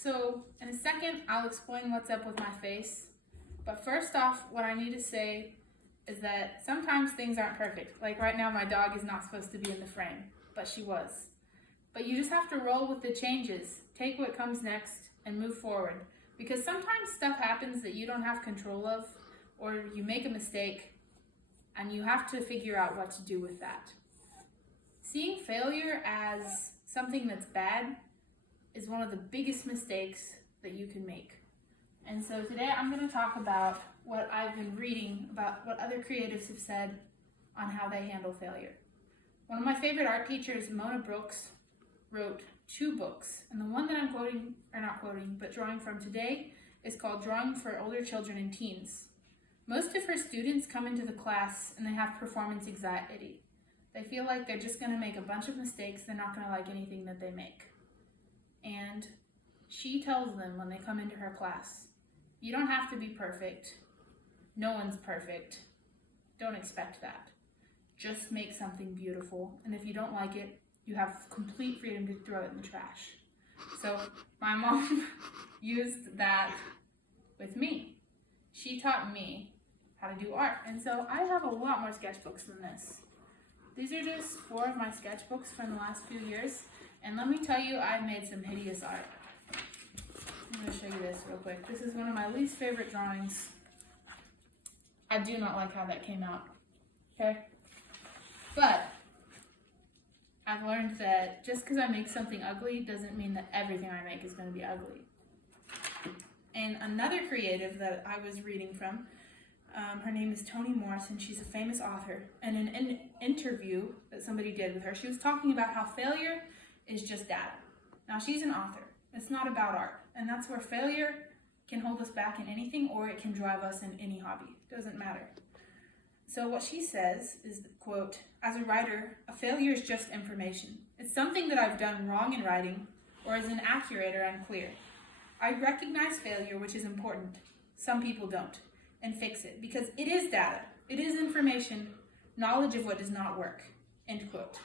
So in a second, I'll explain what's up with my face. But first off, what I need to say is that sometimes things aren't perfect. Like right now, my dog is not supposed to be in the frame, but she was. But you just have to roll with the changes, take what comes next, and move forward. Because sometimes stuff happens that you don't have control of, or you make a mistake, and you have to figure out what to do with that. Seeing failure as something that's bad is one of the biggest mistakes that you can make. And so today I'm going to talk about what I've been reading about what other creatives have said on how they handle failure. One of my favorite art teachers, Mona Brooks, wrote 2 books, and the one that I'm drawing from today is called Drawing for Older Children and Teens. Most of her students come into the class and they have performance anxiety. They feel like they're just going to make a bunch of mistakes, they're not going to like anything that they make. And she tells them when they come into her class, you don't have to be perfect. No one's perfect. Don't expect that. Just make something beautiful, and if you don't like it, you have complete freedom to throw it in the trash. So my mom used that with me. She taught me how to do art, and so I have a lot more sketchbooks than this. These are just 4 of my sketchbooks from the last few years, and let me tell you, I've made some hideous art. I'm going to show you this real quick. This is one of my least favorite drawings. I do not like how that came out, okay? But I've learned that just because I make something ugly doesn't mean that everything I make is going to be ugly. And another creative that I was reading from, her name is Toni Morrison, and she's a famous author. And in an interview that somebody did with her, she was talking about how failure is just data. Now, she's an author. It's not about art. And that's where failure can hold us back in anything, or it can drive us in any hobby. It doesn't matter. So what she says is, quote, as a writer, a failure is just information. It's something that I've done wrong in writing, or is inaccurate or unclear. I recognize failure, which is important. Some people don't, and fix it, because it is data. It is information, knowledge of what does not work, end quote.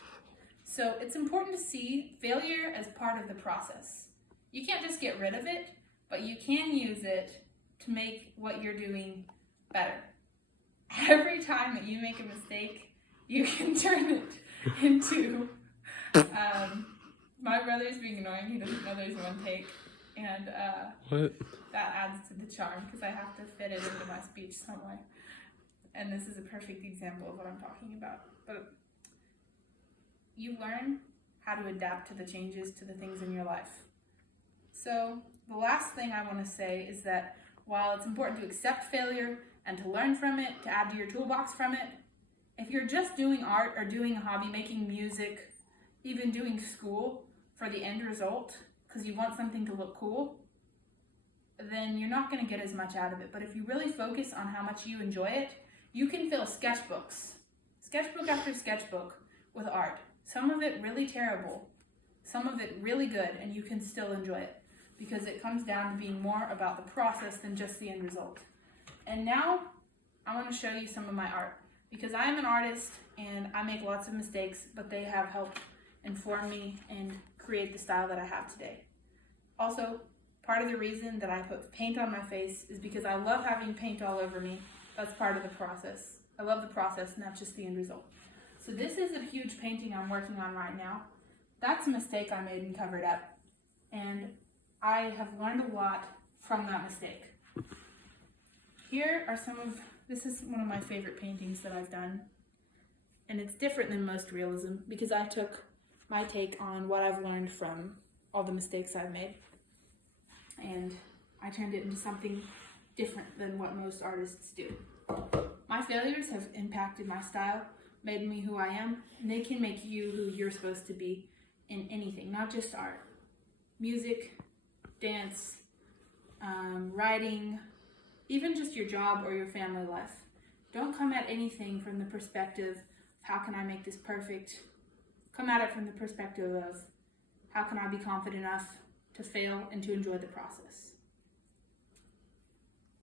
So it's important to see failure as part of the process. You can't just get rid of it, but you can use it to make what you're doing better. Every time that you make a mistake, you can turn it into, my brother's being annoying, he doesn't know there's one take, and What? that adds to the charm because I have to fit it into my speech some way. And this is a perfect example of what I'm talking about. But you learn how to adapt to the changes, to the things in your life. So the last thing I want to say is that while it's important to accept failure and to learn from it, to add to your toolbox from it, if you're just doing art or doing a hobby, making music, even doing school for the end result, because you want something to look cool, then you're not going to get as much out of it. But if you really focus on how much you enjoy it, you can fill sketchbooks, sketchbook after sketchbook, with art. Some of it really terrible, some of it really good, and you can still enjoy it because it comes down to being more about the process than just the end result. And now I want to show you some of my art because I am an artist and I make lots of mistakes, but they have helped inform me and create the style that I have today. Also, part of the reason that I put paint on my face is because I love having paint all over me. That's part of the process. I love the process, not just the end result. So this is a huge painting I'm working on right now. That's a mistake I made and covered up. And I have learned a lot from that mistake. Here are this is one of my favorite paintings that I've done. And it's different than most realism because I took my take on what I've learned from all the mistakes I've made. And I turned it into something different than what most artists do. My failures have impacted my style, made me who I am, and they can make you who you're supposed to be in anything, not just art. Music, dance, writing, even just your job or your family life. Don't come at anything from the perspective of how can I make this perfect? Come at it from the perspective of how can I be confident enough to fail and to enjoy the process.